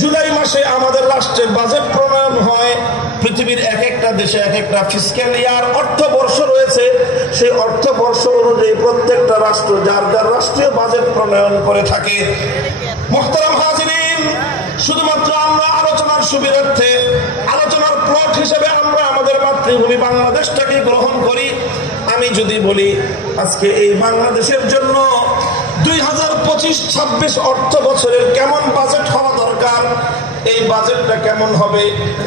জুলাই মাসে আমাদের রাষ্ট্রের বাজেট প্রণয়ন হয়। পৃথিবীর এক একটা দেশে এক একটা ফিসক্যাল ইয়ার অর্থবর্ষ রয়েছে। সেই অর্থবর্ষ অনুযায়ী প্রত্যেকটা রাষ্ট্র যার যার রাষ্ট্রীয় বাজেট প্রণয়ন করে থাকে। মুহতারাম হাজিরিন, শুধুমাত্র আমরা আলোচনার সুবিধার্থে, আলোচনার প্লট হিসেবে আমরা আমাদের মাতৃভূমি বাংলাদেশটাকে গ্রহণ করি। আমি যদি বলি আজকে এই বাংলাদেশের জন্য 2025-26 অর্থ বছরের কেমন বাজেট হওয়া দরকার, এই বাজেটটা কেমন হবে,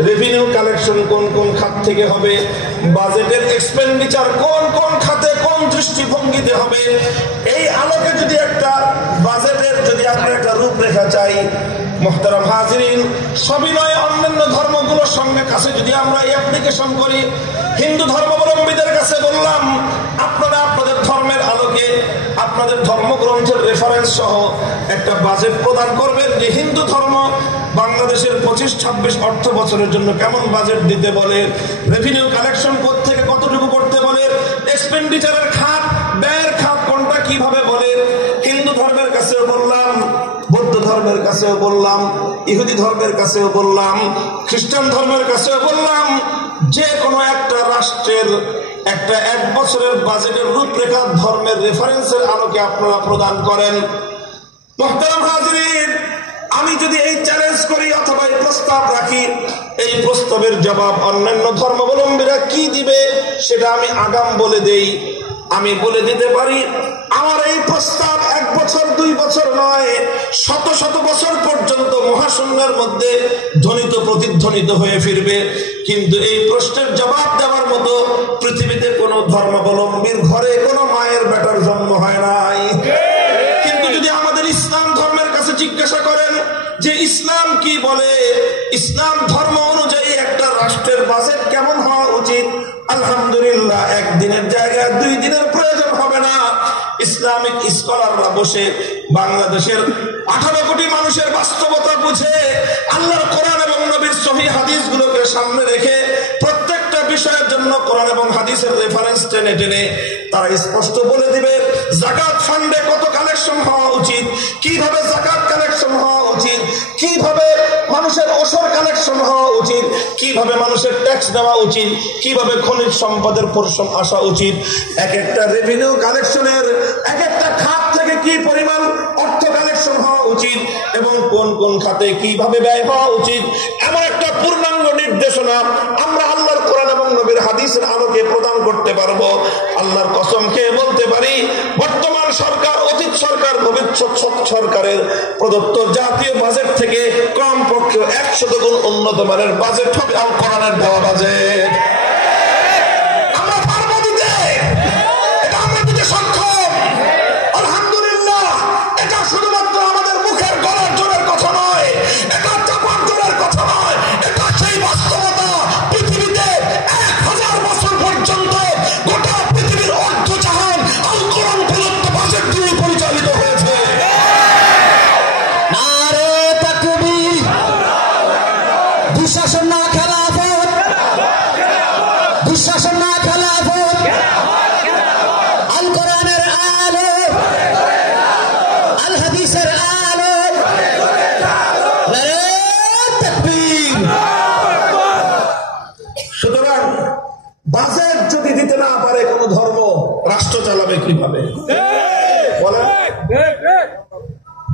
রেভিনিউ কালেকশন কোন কোন খাত থেকে হবে, বাজেটের এক্সপেন্ডিচার কোন কোন খাতে কোন দৃষ্টিভঙ্গিতে হবে, এই আলোকে যদি একটা বাজেটের যদি আমরা একটা রূপরেখা চাই, মুহতারাম হাজিরিন, সবিনয় অন্যান্য ধর্মগুলোর সঙ্গে কাছে যদি আমরা এই অ্যাপ্লিকেশন করি, হিন্দু ধর্মাবলম্বীদের কাছে বললাম আপনারা আপনাদের ধর্মের আলোকে আপনাদের ধর্মগ্রন্থের রেফারেন্স সহ একটা বাজেট প্রদান করবেন যে হিন্দু ধর্ম বাংলাদেশের 25-26 অর্থ বছরের জন্য কেমন বাজেট দিতে বলে, রেভিনিউ কালেকশন থেকে কতটুকু করতে বলে, এক্সপেন্ডিচারের খাত ব্যয়ের খাত কোনটা কিভাবে বলে। হিন্দু ধর্মের কাছেও বললাম, বৌদ্ধ ধর্মের কাছেও বললাম, ইহুদি ধর্মের কাছেও বললাম, খ্রিস্টান ধর্মের কাছেও বললাম, যে কোনো একটা রাষ্ট্রের একটা এক বছরের বাজেটের রূপরেখা ধর্মের রেফারেন্সের আলোকে আপনারা প্রদান করেন। মুহতারাম হাজিরিন, আমি যদি এই চ্যালেঞ্জ করি অথবা এই প্রস্তাব রাখি, এই প্রস্তাবের জবাব অন্যান্য ধর্মাবলম্বীরা কি দিবে সেটা আমি আগাম বলে দেই। আমি বলে দিতে পারি আমার এই প্রস্তাব 1 বছর 2 বছর নয়, শত শত বছর পর্যন্ত মহাশূন্যের মধ্যে ধ্বনিত প্রতিধ্বনিত হয়ে ফিরবে। কিন্তু এই প্রশ্নের জবাব দেওয়ার মতো পৃথিবীতে কোনো ধর্মাবলম্বীর ঘরে কোনো মায়ের বেটার জন্ম হয় নাই। কিন্তু যদি আমাদের ইসলাম ধর্মের কাছে জিজ্ঞাসা করেন যে ইসলাম কি বলে, ইসলাম ধর্ম অনুযায়ী একটা রাষ্ট্রের বাজেট কেমন হওয়া উচিত, আলহামদুলিল্লাহ 1 দিনের জায়গায় 2 দিনের প্রয়োজন হবে না। ইসলামিক স্কলাররা বসে বাংলাদেশের 18 কোটি মানুষের বাস্তবতা বুঝে আল্লাহর কোরআন এবং নবীর সহিহ হাদিসগুলোকে সামনে রেখে প্রত্যেকটা বিষয়ের জন্য কোরআন এবং হাদিসের রেফারেন্স টেনে টেনে তারা স্পষ্ট বলে দিবে যাকাত ফান্ডে কত কালেকশন হওয়া উচিত, কিভাবে যাকাত কালেকশন হওয়া উচিত, কিভাবে মানুষের ওসর কালেকশন হওয়া উচিত, কিভাবে মানুষের ট্যাক্স দেওয়া উচিত, কিভাবে খনিজ সম্পদের পরিশ্রম আসা উচিত, এক একটা রেভিনিউ কালেকশনের এক একটা খাত থেকে কি পরিমাণ অর্থ কালেকশন হওয়া উচিত এবং কোন কোন খাতে কিভাবে ব্যয় হওয়া উচিত, এমন একটা পূর্ণাঙ্গ নির্দেশনা আমরা আল্লাহর কোরআন এবং নবীর হাদিসের আলোকে প্রদান করতে পারবো। আল্লাহর কসম খেয়ে বলতে পারি বর্তমান সরকার, অতীত সরকার, ভবিষ্যৎ সরকারের প্রদত্ত জাতীয় বাজেট থেকে কমপক্ষে 100 গুণ উন্নত মানের বাজেট হবে আল কোরআনের দেওয়া বাজেট। আমরা পারবো দিতে, এটা আমরা দিতে সক্ষম। আলহামদুলিল্লাহ, এটা শুধুমাত্র আমাদের মুখের গলার জোরের কথা নয়, এটা চাপার জোরের কথা নয়, এটা সেই বাস্তবতা। পৃথিবীতে 1000 বছর পর্যন্ত গোটা পৃথিবীর অর্থজাহান আল কোরআন প্রদত্ত বাজেট দিয়ে পরিচালিত হয়েছে। নারে তাকবীর, দুঃশাসন না খেলাফত, দুঃশাসন না খেলাফত, আল কোরআনের আলো, আল হাদিসের আলো, নারে তাকবীর। সুতরাং বাজেট যদি দিতে না পারে কোন ধর্ম, রাষ্ট্র চালাবে কিভাবে? বলেন,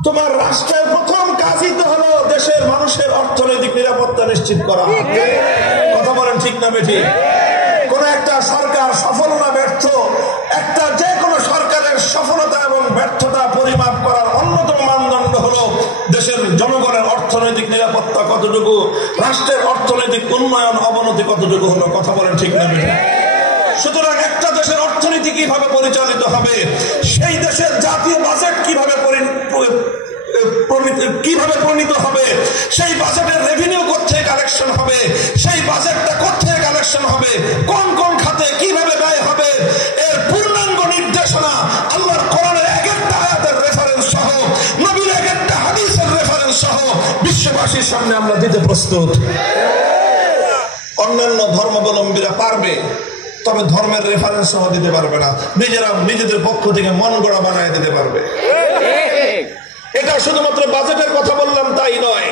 তোমার রাষ্ট্রের প্রথম কাজই তো হলো দেশের মানুষের অর্থনৈতিক নিরাপত্তা নিশ্চিত করা। কথা বলেন ঠিক না বেঠিক? কোন একটা সরকার সফল না ব্যর্থ, একটা যে কোনো সরকারের সফলতা এবং ব্যর্থতা পরিমাপ করার অন্যতম মানদণ্ড হলো দেশের জনগণের অর্থনৈতিক নিরাপত্তা কতটুকু, রাষ্ট্রের অর্থনৈতিক উন্নয়ন অবনতি কতটুকু হলো। কথা বলেন ঠিক না বেঠিক? সুতরাং একটা দেশের অর্থনীতি কিভাবে পরিচালিত হবে, সেই দেশের জাতীয় বাজেট কিভাবে প্রণীত হবে, সেই বাজেটের রেভিনিউ কোথায় কালেকশন হবে, সেই বাজেটটা কোথায় কালেকশন হবে, কোন কোন খাতে কিভাবে ব্যয় হবে, এর পূর্ণাঙ্গ নির্দেশনা আল্লাহর কোরআনের এক একটা আয়াতের রেফারেন্স সহ, নবীর এক একটা হাদিসের রেফারেন্স সহ বিশ্ববাসীর সামনে আমরা দিতে প্রস্তুত। অন্যান্য ধর্মাবলম্বীরা পারবে, তবে ধর্মের রেফারেন্স সহ দিতে পারবে না, নিজেদের পক্ষ থেকে মন গড়া বানায় দিতে পারবে। এটা শুধুমাত্র বাজেটের কথা বললাম তাই নয়,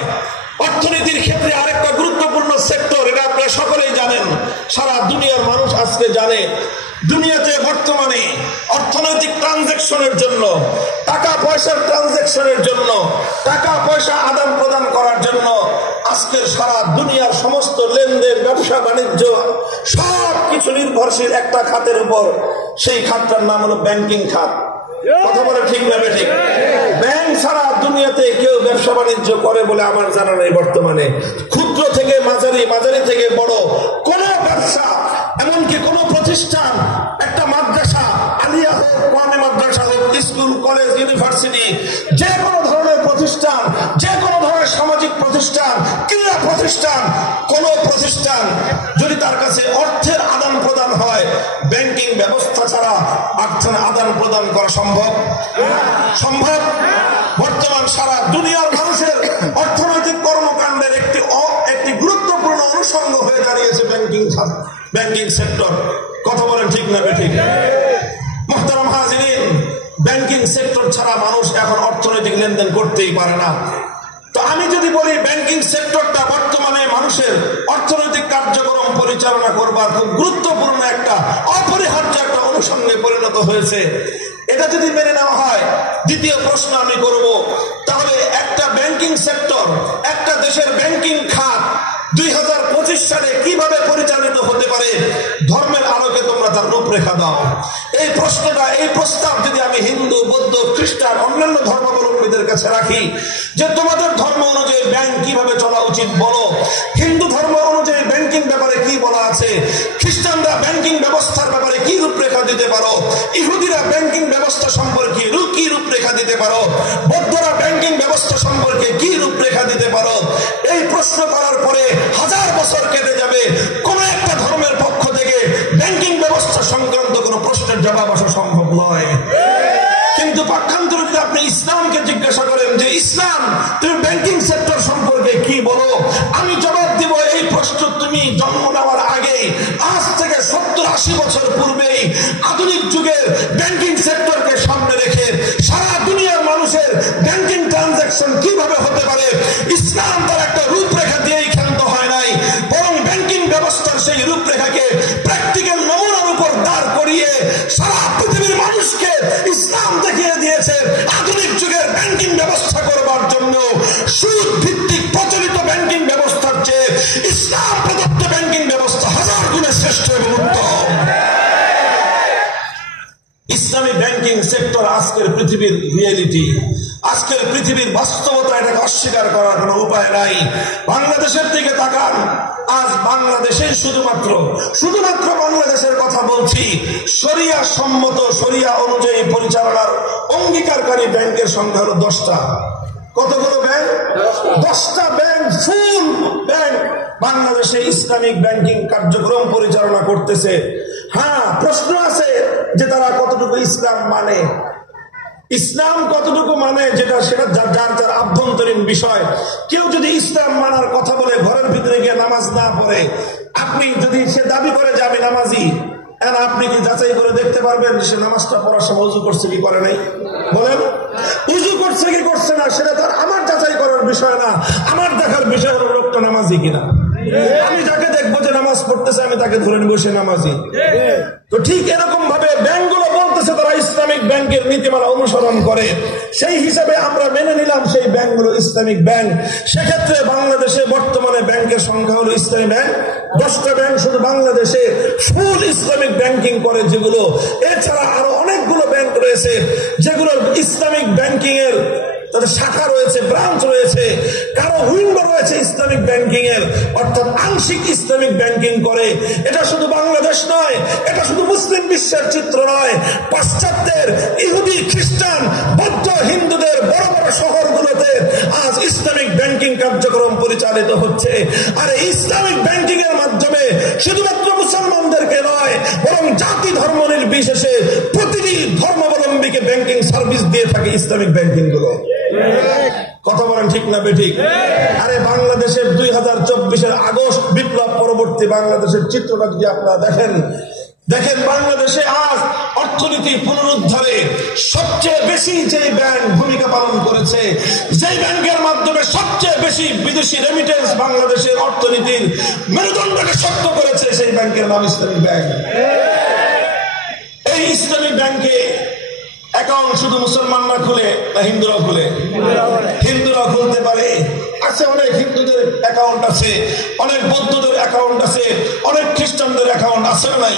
অর্থনীতির ক্ষেত্রে আরেকটা গুরুত্বপূর্ণ সেক্টর, এটা আপনারা সকলেই জানেন, সারা দুনিয়ার মানুষ আজকে জানে। দুনিয়াতে বর্তমানে অর্থনৈতিক ট্রানজাকশনের জন্য, টাকা পয়সার ট্রানজাকশনের জন্য, টাকা পয়সা আদান প্রদান করার জন্য আজকের সারা দুনিয়ার সমস্ত লেনদেন, ব্যবসা বাণিজ্য সবকিছু নির্ভরশীল একটা খাতের উপর। সেই খাতটার নাম হলো ব্যাংকিং খাত। কথা বলে ঠিক না বেঠিক? ব্যাংক ছাড়া দুনিয়াতে কেউ ব্যবসা বাণিজ্য করে বলে আমার জানা নেই বর্তমানে। ক্ষুদ্র থেকে মাঝারি, মাঝারি থেকে বড় কোন ব্যবসা, এমনকি কোন প্রতিষ্ঠান, একটা মাদ্রাসা, আলিয়া হোক, কোরআনী মাদ্রাসা হোক, স্কুল, কলেজ, ইউনিভার্সিটি, যে কোনো ধরনের প্রতিষ্ঠান, যে কোনো ধরনের সামাজিক প্রতিষ্ঠান, ক্রীড়া প্রতিষ্ঠান, কোন প্রতিষ্ঠান যদি তার কাছে অর্থের আদান প্রদান হয়, ব্যাংকিং ব্যবস্থা ছাড়া অর্থের আদান প্রদান করা সম্ভব? সম্ভব? বর্তমান সারা দুনিয়ার মানুষের অর্থনৈতিক কর্মকাণ্ডের একটি গুরুত্বপূর্ণ অনুষঙ্গ হয়ে দাঁড়িয়েছে ব্যাংকিং সেক্টর। কথা বলেন ঠিক না বেঠিক? মুহতারাম হাজিরিন, ব্যাংকিং সেক্টর ছাড়া মানুষ এখন অর্থনৈতিক লেনদেন করতেই পারে না। তো আমি যদি বলি ব্যাংকিং সেক্টরটা বর্তমানে মানুষের অর্থনৈতিক কার্যক্রম পরিচালনা করবার খুব গুরুত্বপূর্ণ একটা অপরিহার্য একটা অনুষঙ্গে পরিণত হয়েছে, এটা যদি মেনে নেওয়া হয়, দ্বিতীয় প্রশ্ন আমি করব, তাহলে একটা ব্যাংকিং সেক্টর, একটা দেশের ব্যাংকিং খাত 2025 সালে কিভাবে পরিচালিত হতে পারে? ধর্মের আলোকে তোমরা তার রূপরেখা দাও। এই প্রশ্নটা, এই প্রস্তাব যদি আমি হিন্দু, বৌদ্ধ, খ্রিস্টান, অন্যান্য ধর্মাবলম্বীদের কাছে রাখি যে তোমাদের ধর্ম অনুযায়ী ব্যাংক কিভাবে চলা উচিত বলো। হিন্দু ধর্ম অনুযায়ী ব্যাংকিং ব্যাপারে কি বলা আছে, খ্রিস্টানরা ব্যাংকিং ব্যবস্থার ব্যাপারে কি রূপরেখা দিতে পারো, ইহুদিরা ব্যাংকিং ব্যবস্থা সম্পর্কে কি রূপরেখা দিতে পারো, বৌদ্ধরা ব্যাংকিং ব্যবস্থা সম্পর্কে কি রূপরেখা দিতে পারো। এই প্রশ্ন করার পরে হাজার বছর কেটে যাবে, কোন একটা ধর্মের পক্ষ থেকে ব্যাংকিং ব্যবস্থা সংক্রান্ত কোন প্রশ্নের জবাব আসা সম্ভব নয়। কিন্তু পক্ষান্তরে যদি আপনি ইসলামকে জিজ্ঞাসা করেন যে ইসলাম তুমি ব্যাংকিং সেক্টর সম্পর্কে কি বলো, আমি জবাব দিব এই প্রশ্ন তুমি জন্ম নেওয়ার আগে, আজ থেকে 70-80 বছর পূর্বেই আধুনিক যুগের ব্যাংকিং সেক্টরকে সামনে রেখে সারা দুনিয়ার মানুষের ব্যাংকিং ট্রানজাকশন কিভাবে হতে পারে, ইসলাম তার একটা রূপরেখা দিয়েই ক্ষান্ত হয় নাই, বরং ব্যাংকিং ব্যবস্থার সেই রূপরেখাকে প্র্যাকটিক্যাল নমুনার উপর দাঁড় করিয়ে সারা পৃথিবীর মানুষকে ইসলাম দেখিয়ে দিয়েছে আধুনিক যুগের ব্যাংকিং ব্যবস্থা করবার জন্য সুদ ভিত্তিক প্রচলিত ব্যাংকিং ব্যবস্থার চেয়ে ইসলাম প্রদত্ত ব্যাংকিং ব্যবস্থা হাজার গুণে শ্রেষ্ঠ এবং উত্তম। ইসলামী ব্যাংকিং সেক্টর আজকের পৃথিবীর রিয়েলিটি, আজকের পৃথিবীর বাস্তবতা, এটাকে অস্বীকার করার কোনো উপায় নাই। বাংলাদেশের দিকে তাকান, আজ বাংলাদেশে শুধুমাত্র বাংলাদেশের কথা বলছি, শরিয়া সম্মত, শরিয়া অনুযায়ী পরিচালনার অঙ্গীকারকারী ব্যাংকের সংখ্যা হলো 10টা। কতগুলো ব্যাংক? 10টা ব্যাংক, ফুল ব্যাংক বাংলাদেশে ইসলামিক ব্যাংকিং কার্যক্রম পরিচালনা করতেছে। হ্যাঁ, প্রশ্ন আছে যে তারা কতটুকু ইসলাম মানে, ইসলাম কতটুকু মানে, সেটা যার যার আভ্যন্তরীণ বিষয়। কেউ যদি ইসলাম মানার কথা বলে ঘরের ভিতরে গিয়ে নামাজ না পড়ে, আপনি যদি সে দাবি করে যে আমি নামাজি, আপনি কি যাচাই করে দেখতে পারবেন সে নামাজটা পড়ার সময় উজু করছে কি করে নাই? বলেন, উজু করছে কি করছে না সেটা তো আমার যাচাই করার বিষয় না, আমার দেখার বিষয় হলো লোকটা নামাজি কিনা। আমি যাকে দেখবো যে নামাজ পড়তেছে আমি তাকে ধরে নিব সে নামাজি। তো ঠিক এরকম ভাবে ব্যাংকগুলো বলতেছে তারা ইসলামিক ব্যাংকের নীতিমালা অনুসরণ করে, সেই হিসাবে আমরা মেনে নিলাম সেই ব্যাংকগুলো ইসলামিক ব্যাংক। সেক্ষেত্রে বাংলাদেশে বর্তমানে ব্যাংকের সংখ্যা হলো ইসলামী ব্যাংক 10টা ব্যাংক শুধু বাংলাদেশে ফুল ইসলামিক ব্যাংকিং করে যেগুলো। এছাড়া আরো অনেকগুলো ব্যাংক রয়েছে যেগুলো ইসলামিক ব্যাংকিং এর তাদের শাখা রয়েছে, ব্রাঞ্চ রয়েছে, কারো উইন্ডো রয়েছে ইসলামিক ব্যাংকিং এর, অর্থাৎ আংশিক ইসলামিক ব্যাংকিং করে। এটা শুধু বাংলাদেশ নয়, এটা শুধু মুসলিম বিশ্বের চিত্র নয়, পাশ্চাত্যের ইহুদি, খ্রিস্টান, বৌদ্ধ, হিন্দুদের বড় বড় শহরগুলোতে আজ ইসলামিক ব্যাংকিং কার্যক্রম পরিচালিত হচ্ছে। আর এই ইসলামিক ব্যাংকিং এর মাধ্যমে শুধুমাত্র মুসলমানদেরকে নয়, বরং জাতি ধর্ম নির্বিশেষে প্রতিটি ধর্মাবলম্বীকে ব্যাংকিং সার্ভিস দিয়ে থাকে ইসলামিক ব্যাংকিং গুলো। কথা বলেন ঠিক না বেঠিক? আরে বাংলাদেশের 2024-এর আগস্ট বিপ্লব পরবর্তী বাংলাদেশের চিত্রটা যদি আপনারা দেখেন বাংলাদেশে আজ অর্থনীতি পুনরুদ্ধারে সবচেয়ে বেশি যে ব্যাংক ভূমিকা পালন করেছে, যে ব্যাংকের মাধ্যমে সবচেয়ে বেশি বিদেশি রেমিটেন্স বাংলাদেশের অর্থনীতির মেরুদণ্ডকে শক্ত করেছে, সেই ব্যাংকের নাম ইসলামী ব্যাংক। এই ইসলামী ব্যাংকে অ্যাকাউন্ট শুধু মুসলমানরা খুলে না হিন্দুরাও খুলে? হিন্দুরাও খুলতে পারে। আছে অনেক হিন্দুদের অ্যাকাউন্ট আছে, অনেক বৌদ্ধদের অ্যাকাউন্ট আছে, অনেক খ্রিস্টানদের অ্যাকাউন্ট আছে না নাই?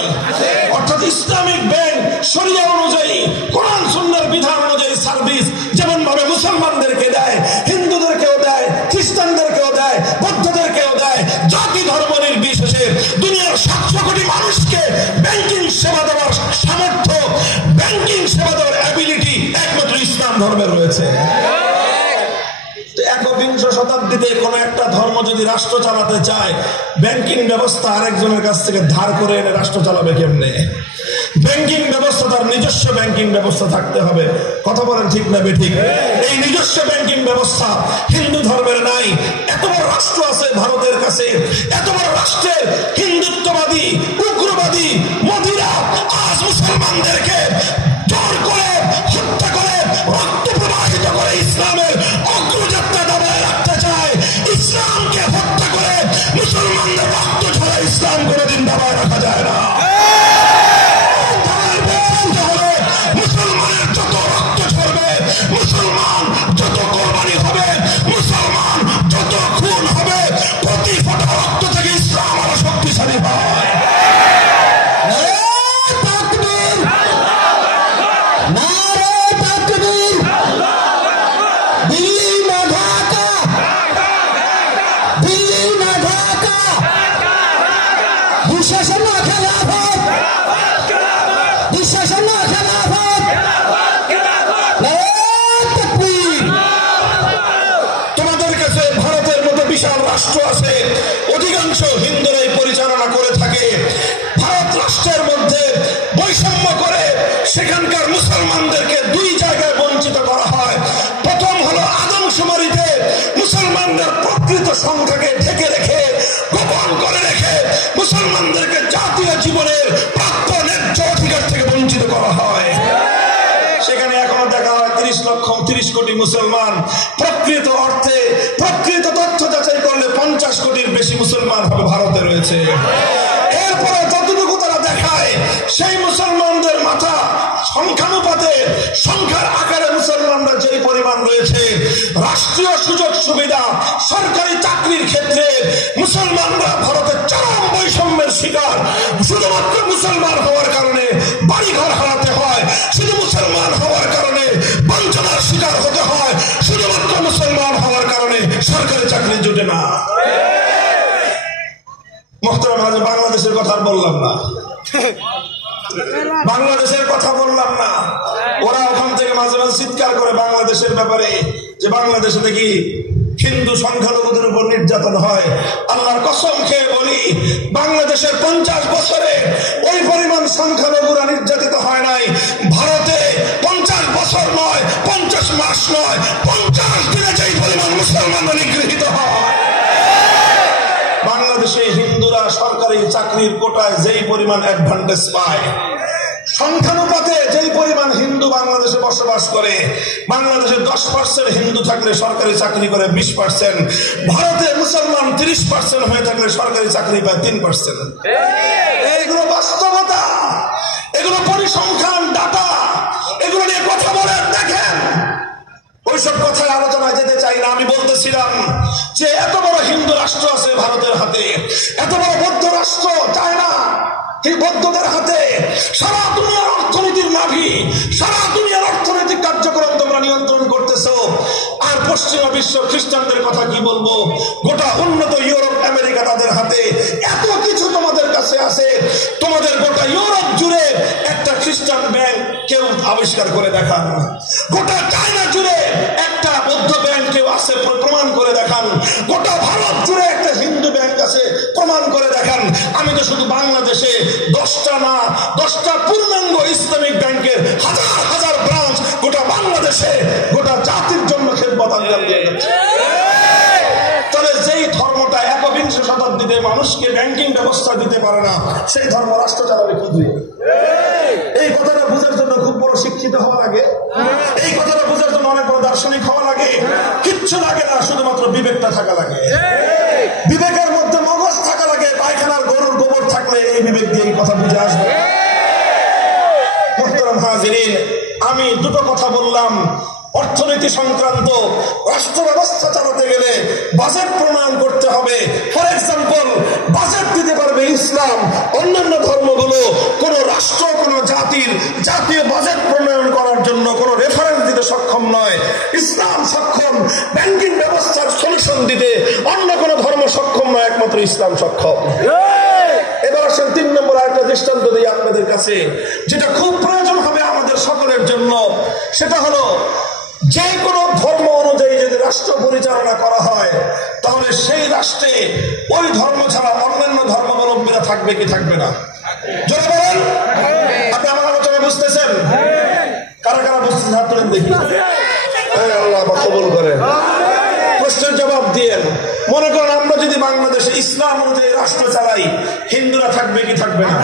অর্থাৎ ইসলামিক ব্যাংক শরিয়া অনুযায়ী, কোরআন সুন্নাহর বিধান অনুযায়ী সার্ভিস যেমন ভাবে মুসলমানদেরকে দেয়, হিন্দুদেরকেও দেয়, খ্রিস্টানদেরকেও দেয়, বৌদ্ধদেরকেও দেয়। জাতি ধর্ম নির্বিশেষে দুনিয়ার 700 কোটি মানুষকে ব্যাংকিং সেবা দেওয়ার সামর্থ্য, ব্যাংকিং সেবা দেওয়ার অ্যাবিলিটি একমাত্র ইসলাম ধর্মের রয়েছে। একবিংশ শতাব্দীতে কোন একটা ধর্ম যদি রাষ্ট্র চালাতে চায়, ব্যাংকিং ব্যবস্থা আরেকজনের কাছ থেকে ধার করে এনে রাষ্ট্র চালাবে কেমনে? ব্যাংকিং ব্যবস্থা, তার নিজস্ব ব্যাংকিং ব্যবস্থা থাকতে হবে। কথা বলেন ঠিক না বেঠিক? এই নিজস্ব ব্যাংকিং ব্যবস্থা হিন্দু ধর্মের নাই। এত বড় রাষ্ট্র আছে ভারতের কাছে, এত বড় রাষ্ট্রের হিন্দুত্ববাদী উগ্রবাদী মোদিরা আজ মুসলমানদেরকে জোর করে হত্যা করে রক্ত প্রবাহিত করে ইসলামের অগ্রযাত্রা দাবায় রাখতে চায়। ইসলামকে হত্যা করে মুসলমানদের রক্ত ছড়া ইসলাম কোনোদিন দাবায় রাখা যায় না। মুসলমানের যত রক্ত ঝরবে, মুসলমান যত কোরবানি হবে, মুসলমান যত খুন হবে, প্রতি ফোঁটা রক্ত থেকে ইসলাম আরো শক্তিশালী হয়। তোমাদের কাছে ভারতের মতো বিশাল রাষ্ট্র আছে, অধিকাংশ হিন্দুরাই পরিচালনা করে থাকে। ভারত রাষ্ট্রের মধ্যে বৈষম্য করে সেখানকার মুসলমানদেরকে 2 জায়গায় বঞ্চিত করা হয়। প্রথম হলো আদমশুমারিতে মুসলমানদের প্রকৃত সংখ্যাকে ঢেকে রেখে, গোপন করে রেখে মুসলমানদেরকে জাতীয় জীবনের প্রাপ্য ন্যায্য অধিকার থেকে বঞ্চিত করা হয়। সেখানে এখনো দেখা হয় 30 কোটি মুসলমান, প্রকৃত অর্থে প্রকৃত তথ্য যাচাই করলে 50 কোটির বেশি মুসলমান হবে ভারতে রয়েছে। এরপরে যতটুকু তারা দেখায়, সেই মুসলমানদের মাথা সংখ্যানুপাতে, সংখ্যার আকারে মুসলমানরা যেই পরিমাণ রয়েছে, রাষ্ট্রীয় সুযোগ সুবিধা, সরকারি চাকরির ক্ষেত্রে মুসলমানরা ভারতের চরম বৈষম্যের শিকার। শুধুমাত্র মুসলমান হওয়ার কারণে বাড়িঘর হারাতে হয়, শুধু মুসলমান হওয়ার কারণে বঞ্চনার শিকার হতে হয়, শুধুমাত্র মুসলমান হওয়ার কারণে সরকারি চাকরি জুটে না। মোহতারাম, বাংলাদেশের কথা বললাম না, বাংলাদেশের কথা বললাম না। ওরা ওখান থেকে মাঝে মাঝে চিৎকার করে বাংলাদেশের ব্যাপারে, যে বাংলাদেশে দেখি হিন্দু সংখ্যালঘুদের উপর নির্যাতন হয়। আল্লাহর কসম খেয়ে বলি, বাংলাদেশের 50 বছরে ওই পরিমাণ সংখ্যালঘুরা নির্যাতিত হয় নাই। ভারতে 50 বছর নয়, 50 মাস নয়, 50 দিনে যেই পরিমাণ মুসলমানরা নিগৃহীত হয়। বাংলাদেশে হিন্দুরা সরকারি চাকরির কোটায় যেই পরিমাণ অ্যাডভান্টেজ পায়, সংখ্যানুপাতে যেই পরিমাণ হিন্দু বাংলাদেশে বসবাস করে, বাংলাদেশে 10% হিন্দু থাকলে সরকারি চাকরি করে 20%, ভারতে মুসলমান 30% হয়ে থাকলে সরকারি চাকরি পায় 3%। এইগুলো বাস্তবতা, এগুলো পরিসংখ্যান, ডাটা, এগুলো নিয়ে কথা বলে দেখেন। ওইসব কথায় আলোচনায় যেতে চাই না। আমি বলতেছিলাম যে এত বড় হিন্দু রাষ্ট্র আছে ভারতের হাতে, এত বড় বৌদ্ধ রাষ্ট্র চায়না, এই বৌদ্ধদের হাতে সারা দুনিয়ার অর্থনীতির নাভি, সারা দুনিয়ার অর্থনৈতিক কার্যক্রম তোমরা নিয়ন্ত্রণ করতেছো। আর পশ্চিমা বিশ্ব খ্রিস্টানদের কথা কি বলবো, গোটা উন্নত ইউরোপ আমেরিকা তাদের হাতে, এত কিছু তোমাদের কাছে আছে। তোমাদের গোটা ইউরোপ জুড়ে একটা খ্রিস্টান ব্যাংক কেউ আবিষ্কার করে দেখান, গোটা চায়না জুড়ে একটা বৌদ্ধ ব্যাংক কেউ আছে প্রমাণ করে দেখান, গোটা ভারত জুড়ে একটা হিন্দু ব্যাংক আছে প্রমাণ করে দেখান। আমি তো শুধু বাংলাদেশে 10টা না, 10টা পূর্ণাঙ্গ ইসলামিক ব্যাংকের হাজার হাজার ব্রাঞ্চ গোটা বাংলাদেশে গোটা জাতির জন্য খেদমত আঞ্জাম দিয়ে যাচ্ছে। তাহলে যেই ধর্মটা একবিংশ শতাব্দীতে মানুষকে ব্যাংকিং ব্যবস্থা দিতে পারে না, সেই ধর্ম রাষ্ট্র চালাবে কি দিয়ে? এই কথাটা বোঝার জন্য খুব বড় শিক্ষিত হওয়ার আগে, এই কথাটা বোঝার জন্য অনেক বড় দার্শনিক হওয়া লাগে? কিচ্ছু লাগে না, শুধুমাত্র বিবেকটা থাকা লাগে। বিবেকের মধ্যে মগজ থাকা লাগে। পায়খানার গরুর গোবর থাকলে এই বিবেক দিয়ে এই কথা বুঝে আসবে। মুহতারাম হাজিরিন, আমি দুটো কথা বললাম। অর্থনীতি সংক্রান্ত রাষ্ট্র ব্যবস্থা চালাতে গেলে বাজেট প্রণয়ন করতে হবে। ফর এক্সাম্পল, বাজেট দিতে পারবে ইসলাম, অন্যান্য ধর্মগুলো কোন রাষ্ট্র কোন জাতির জাতীয় বাজেট প্রণয়ন করার জন্য কোন রেফারেন্স দিতে সক্ষম নয়। ইসলাম সক্ষম ব্যাংকিং ব্যবস্থার সলিউশন দিতে, অন্য কোন ধর্ম সক্ষম নয়, একমাত্র ইসলাম সক্ষম। এবার আসেন 3 নম্বর আরেকটা দৃষ্টান্ত দিই আপনাদের কাছে, যেটা খুব প্রয়োজন হবে আমাদের সকলের জন্য। সেটা হলো, যে কোনো ধর্ম অনুযায়ী যদি রাষ্ট্র পরিচালনা করা হয়, তাহলে সেই রাষ্ট্রে ওই ধর্ম ছাড়া অন্যান্য ধর্মাবলম্বীরা থাকবে কি থাকবে না? জোরে বলেন। আপনি আমার আলোচনা বুঝতেছেন? কারা কারা বুঝতেছেন হাত তুলেন দেখি। আল্লাহ কবুল করেন। প্রশ্নের জবাব দিয়েন। মনে করেন আমরা যদি বাংলাদেশে ইসলাম অনুযায়ী রাষ্ট্র চালাই, হিন্দুরা থাকবে কি থাকবে না?